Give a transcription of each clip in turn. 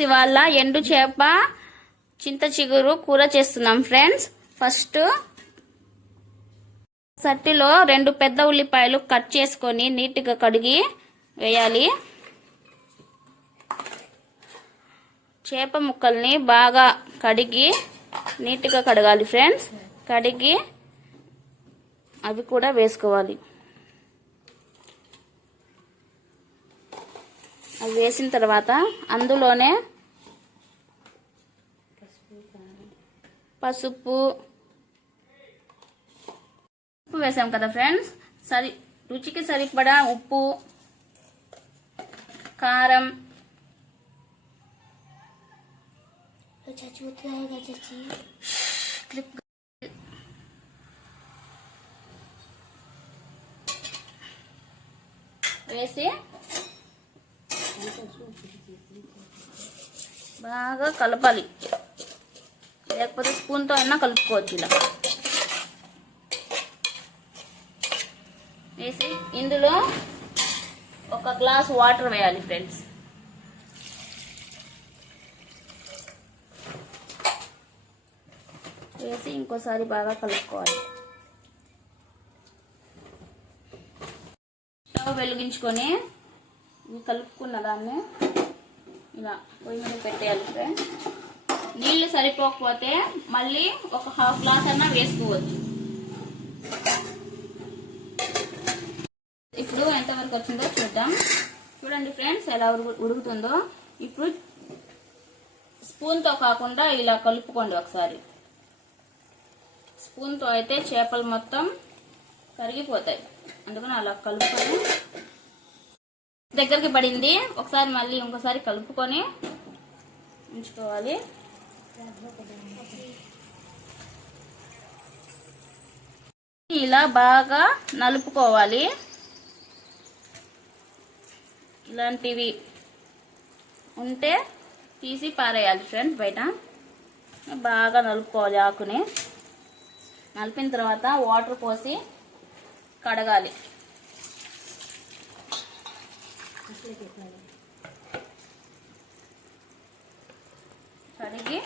ఇవాళ ఎండు చేప చింత చిగురు కూర చేస్తున్నాం ఫ్రెండ్స్. ఫస్ట్ సట్టిలో 2 పెద్ద ఉల్లిపాయలు కట్ చేసుకొని నీట్గా కడిగి వేయాలి. చేప ముక్కల్ని బాగా కడిగి నీట్గా కడగాలి ఫ్రెండ్స్. కడిగి అవి కూడా వేసుకోవాలి. అవి వేసిన తర్వాత అందులోనే పసుపు వేసాం కదా ఫ్రెండ్స్. రుచికి సరిపడా ఉప్పు, కారం, వేసి బాగా కలపాలి. లేకపోతే స్పూన్తో అయినా కలుపుకోవచ్చు. ఇలా వేసి ఇందులో 1 గ్లాస్ వాటర్ వేయాలి ఫ్రెండ్స్. వేసి ఇంకోసారి బాగా కలుపుకోవాలి. స్టవ్ వెలిగించుకొని కలుపుకున్న దాన్ని ఇలా పొయ్యి మీద పెట్టేయాలి ఫ్రెండ్స్. నీళ్లు సరిపోకపోతే మళ్ళీ 1/2 గ్లాస్ అన్నా వేసుకోవచ్చు. ఇప్పుడు ఎంతవరకు వచ్చిందో చూద్దాం. చూడండి ఫ్రెండ్స్ ఎలా ఉడుకుతుందో. ఇప్పుడు స్పూన్తో కాకుండా ఇలా కలుపుకోండి ఒకసారి. స్పూన్తో అయితే చేపలు మొత్తం కరిగిపోతాయి. అందుకని అలా కలుపుకొని దగ్గరికి పడింది. ఒకసారి మళ్ళీ ఇంకోసారి కలుపుకొని ఉంచుకోవాలి. ఇలా బాగా నలుపుకోవాలి. ఇలాంటివి ఉంటే తీసి పారేయాలి ఫ్రెండ్స్. బయట బాగా నలుపుకోవాలి. ఆకుని నలిపిన తర్వాత వాటర్ పోసి కడగాలి. కడిగి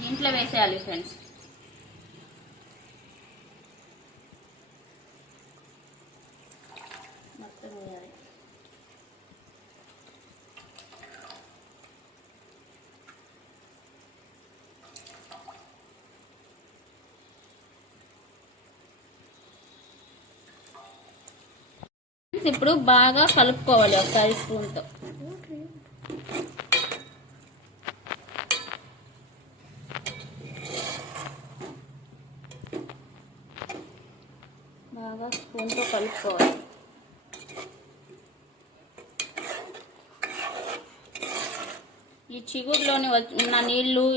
దీంట్లో వేసేయాలి ఫ్రెండ్స్. మొత్తం వేయాలి. ఇప్పుడు బాగా కలుపుకోవాలి ఒకసారి స్పూన్తో. బాగా స్పూన్తో కలుపుకోవాలి. ఈ చిగురులోని ఉన్న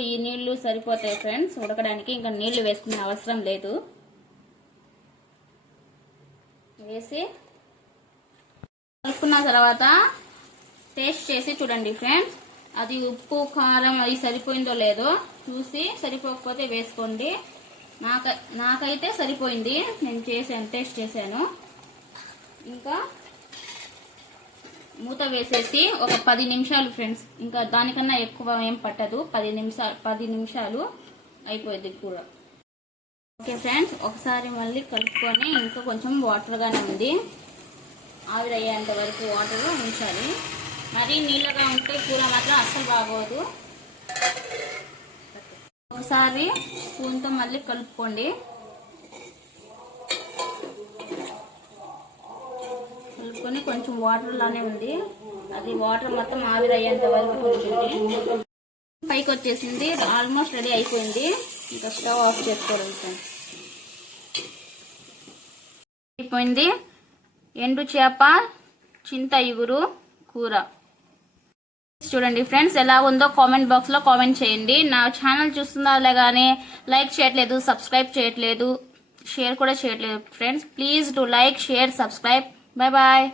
ఈ నీళ్లు సరిపోతాయి ఫ్రెండ్స్ ఉడకడానికి. ఇంకా నీళ్లు వేసుకునే అవసరం లేదు. వేసి కలుపుకున్న తర్వాత టేస్ట్ చేసి చూడండి ఫ్రెండ్స్. అది ఉప్పు, కారం అది సరిపోయిందో లేదో చూసి సరిపోకపోతే వేసుకోండి. నాకైతే సరిపోయింది. నేను టేస్ట్ చేశాను. ఇంకా మూత వేసేసి ఒక 10 నిమిషాలు ఫ్రెండ్స్. ఇంకా దానికన్నా ఎక్కువ ఏం పట్టదు. 10 నిమిషాలు అయిపోయింది కూర. ఓకే ఫ్రెండ్స్, ఒకసారి మళ్ళీ కలుపుకొని ఇంకా కొంచెం వాటర్గానే ఉంది. ఆవిరి అయ్యేంత వరకు వాటర్ ఉంచాలి. మరీ నీళ్ళగా ఉంటే కూర మాత్రం అస్సలు బాగోదు. ఒకసారి స్పూన్తో మళ్ళీ కలుపుకోండి. కలుపుకొని కొంచెం వాటర్లానే ఉంది. అది వాటర్ మొత్తం ఆవిరి అయ్యేంత వరకు ఉంటుంది. పైకి వచ్చేసింది. ఆల్మోస్ట్ రెడీ అయిపోయింది. ఇంకా స్టవ్ ఆఫ్ చేసుకోవాలి. అయిపోయింది ఎండు చేప చింత ఇగురు కూర. చూడండి ఫ్రెండ్స్ ఎలా ఉందో కామెంట్ బాక్స్ లో కామెంట్ చేయండి. నా ఛానల్ చూస్తున్నారా కానీ లైక్ చేయట్లేదు, సబ్స్క్రైబ్ చేయట్లేదు, షేర్ కూడా చేయట్లేదు friends. Please to like, share, subscribe. Bye bye.